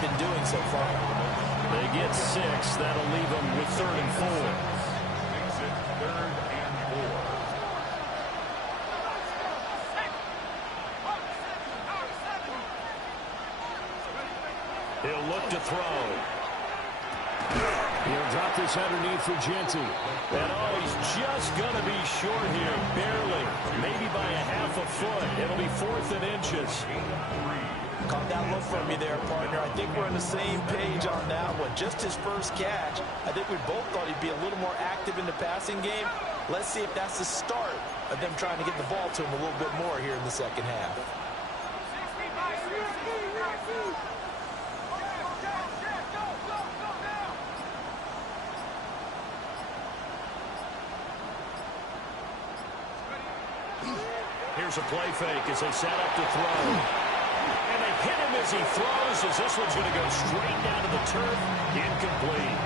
they've been doing so far. They get 6. That'll leave them with 3rd and 4. Makes it 3rd and 4. He'll look to throw. He'll drop this underneath for Genty. And he's just going to be short here, barely. Maybe by a half a foot. It'll be 4th and inches. Caught that look from me there, partner. I think we're on the same page on that one. Just his first catch. I think we both thought he'd be a little more active in the passing game. Let's see if that's the start of them trying to get the ball to him a little bit more here in the second half. Here's a play fake as they set up to throw. And they hit him as he throws, as this one's going to go straight down to the turf. Incomplete.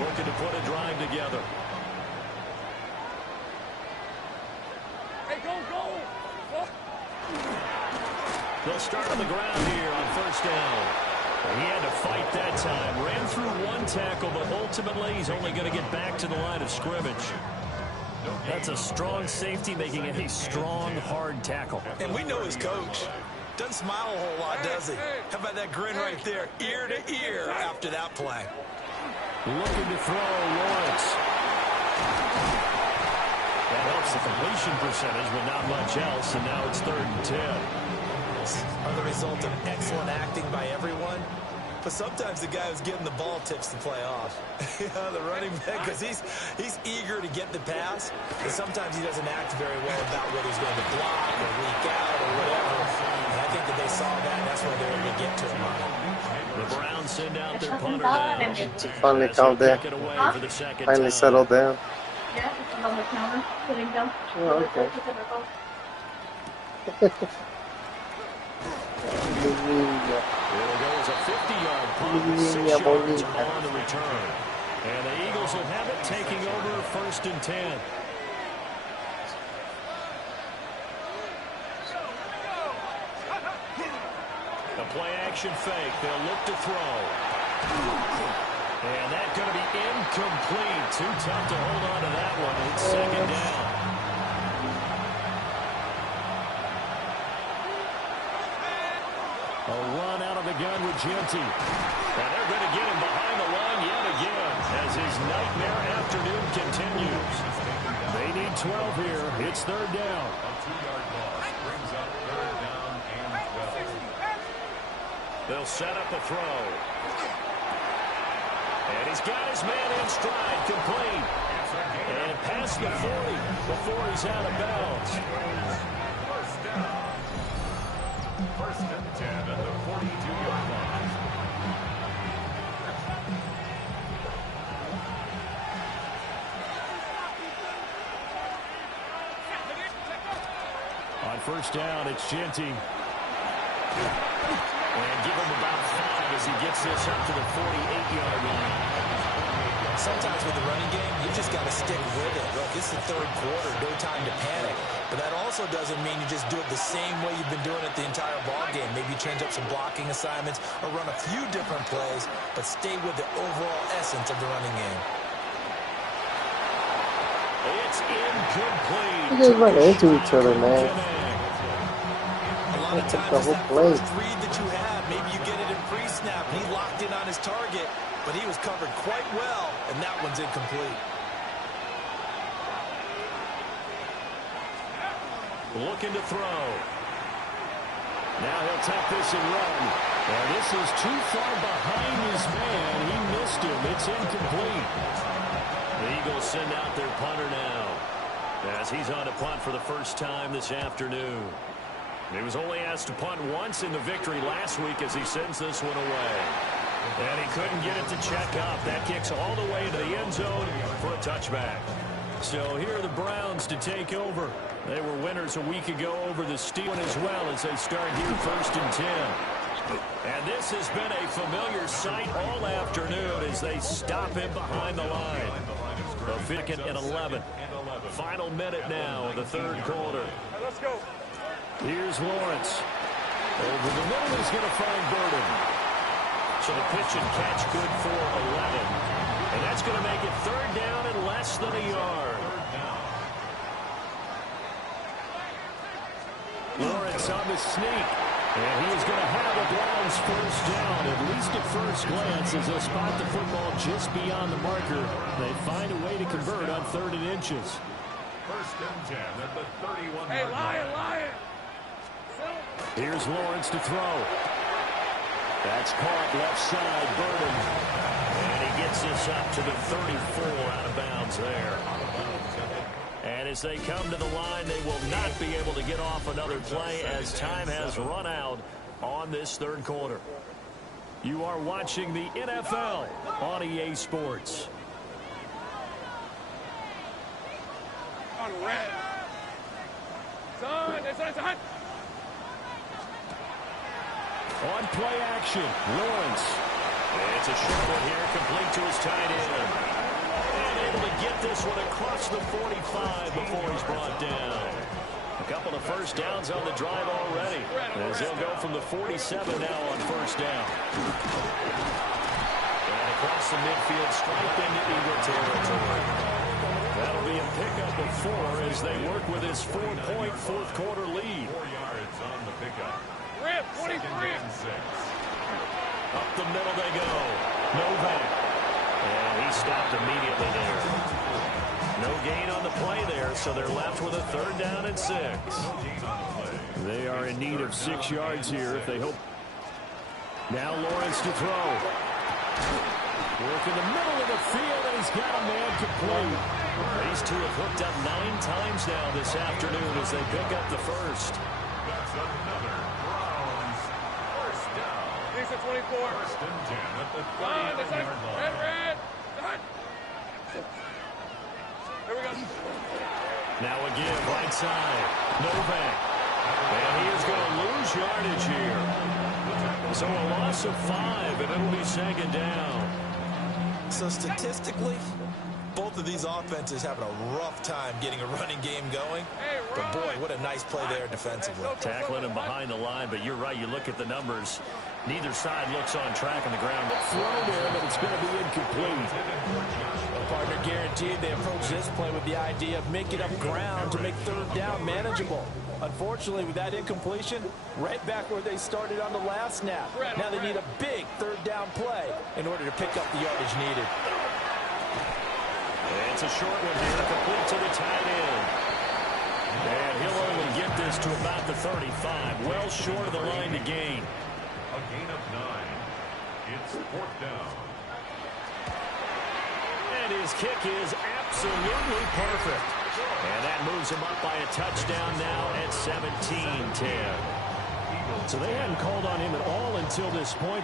Looking to put a drive together. Hey, go! They'll start on the ground here on 1st down. And he had to fight that time. Ran through 1 tackle, but ultimately he's only going to get back to the line of scrimmage. That's a strong safety making a strong, hard tackle. And we know his coach. Doesn't smile a whole lot, does he? How about that grin right there, ear to ear after that play? Looking to throw, Lawrence. That helps the completion percentage, but not much else, and now it's 3rd and 10. Are the result of excellent acting by everyone? But sometimes the guy who's getting the ball tips the play off. The running back, because he's eager to get the pass, and sometimes he doesn't act very well about whether he's going to block or leak out or whatever. And I think that they saw that, and that's why they were able to get to him on it. The Browns send out their punter now. Finally calmed down. Finally settled down. Yeah, it's on the counter, sitting down. Oh, okay. It'll go as a 50-yard punt, 6 yards on the return. And the Eagles will have it, taking over 1st and 10. A play-action fake. They'll look to throw. And that's going to be incomplete. Too tough to hold on to that one. It's 2nd down. A run out of the gun with Genty. And they're going to get him behind the line yet again as his nightmare afternoon continues. They need 12 here. It's 3rd down. A 2-yard loss brings up 3rd down and 12. They'll set up a throw. And he's got his man in stride, complete. And past the 40 before he's out of bounds. 1st down. 1st and 10 at the 42-yard line. On 1st down, it's Genty. And give him about 5 as he gets this up to the 48-yard line. Sometimes with the running game, you just got to stick with it. Look, it's the 3rd quarter, no time to panic. But that also doesn't mean you just do it the same way you've been doing it the entire ball game. Maybe change up some blocking assignments or run a few different plays, but stay with the overall essence of the running game. It's incomplete. They just run into each other, man. A lot of times it's that first read that you have. Maybe you get it in pre-snap, and he locked in on his target, but he was covered quite well, and that one's incomplete. Looking to throw. Now he'll take this and run. And this is too far behind his man. He missed him. It's incomplete. The Eagles send out their punter now as he's on to punt for the first time this afternoon. He was only asked to punt once in the victory last week as he sends this one away. And he couldn't get it to check up. That kicks all the way into the end zone for a touchback. So here are the Browns to take over. They were winners a week ago over the Steelers as well as they start here 1st and 10. And this has been a familiar sight all afternoon as they stop him behind the line. The 2nd and 11. Final minute now of the 3rd quarter. Let's go. Here's Lawrence. Over the middle, he's going to find Burden. So the pitch and catch good for 11. And that's going to make it third down and less than a yard. Lawrence on the sneak. And he is going to have a Browns first down, at least at first glance, as they spot the football just beyond the marker. They find a way to convert on 3rd and inches. First and 10 at the 31. Hey, Lion! Here's Lawrence to throw. That's caught left side, Burden. And he gets this up to the 34 out of bounds there. And as they come to the line, they will not be able to get off another play as time has run out on this third quarter. You are watching the NFL on EA Sports. On red. Son. On play action, Lawrence. It's a short one here, complete to his tight end. And able to get this one across the 45 before he's brought down. A couple of first downs on the drive already, as they'll go from the 47 now on first down. And across the midfield, stripe into Eagle territory. That'll be a pickup of 4 as they work with his 4-point fourth quarter lead. 4 yards on the pickup. Rip, 23. Up the middle they go. Novak. And he stopped immediately there. No gain on the play there, so they're left with a 3rd down and 6. They are in need of 6 yards here if they hope. Now Lawrence to throw. Work in the middle of the field, and he's got a man complete. These two have hooked up 9 times now this afternoon as they pick up the first. That's another Browns first down. 24. First and 10 at the Son, 31-yard line. red. Son. Here we go. Now again, right side. Novak. And he is going to lose yardage here. So a loss of 5, and it'll be 2nd down. So statistically, both of these offenses having a rough time getting a running game going. But boy, what a nice play there defensively. Tackling him behind the line, but you're right. You look at the numbers. Neither side looks on track on the ground. Throw there, but it's going to be incomplete. Partner guaranteed they approach this play with the idea of making up ground to make 3rd down manageable. Unfortunately, with that incompletion, right back where they started on the last snap. Now they need a big 3rd down play in order to pick up the yardage needed. It's a short one here, complete to the tight end. And he'll only get this to about the 35, well short of the line to gain. A gain of 9. It's 4th down. And his kick is absolutely perfect. And that moves him up by a touchdown now at 17-10. So they hadn't called on him at all until this point.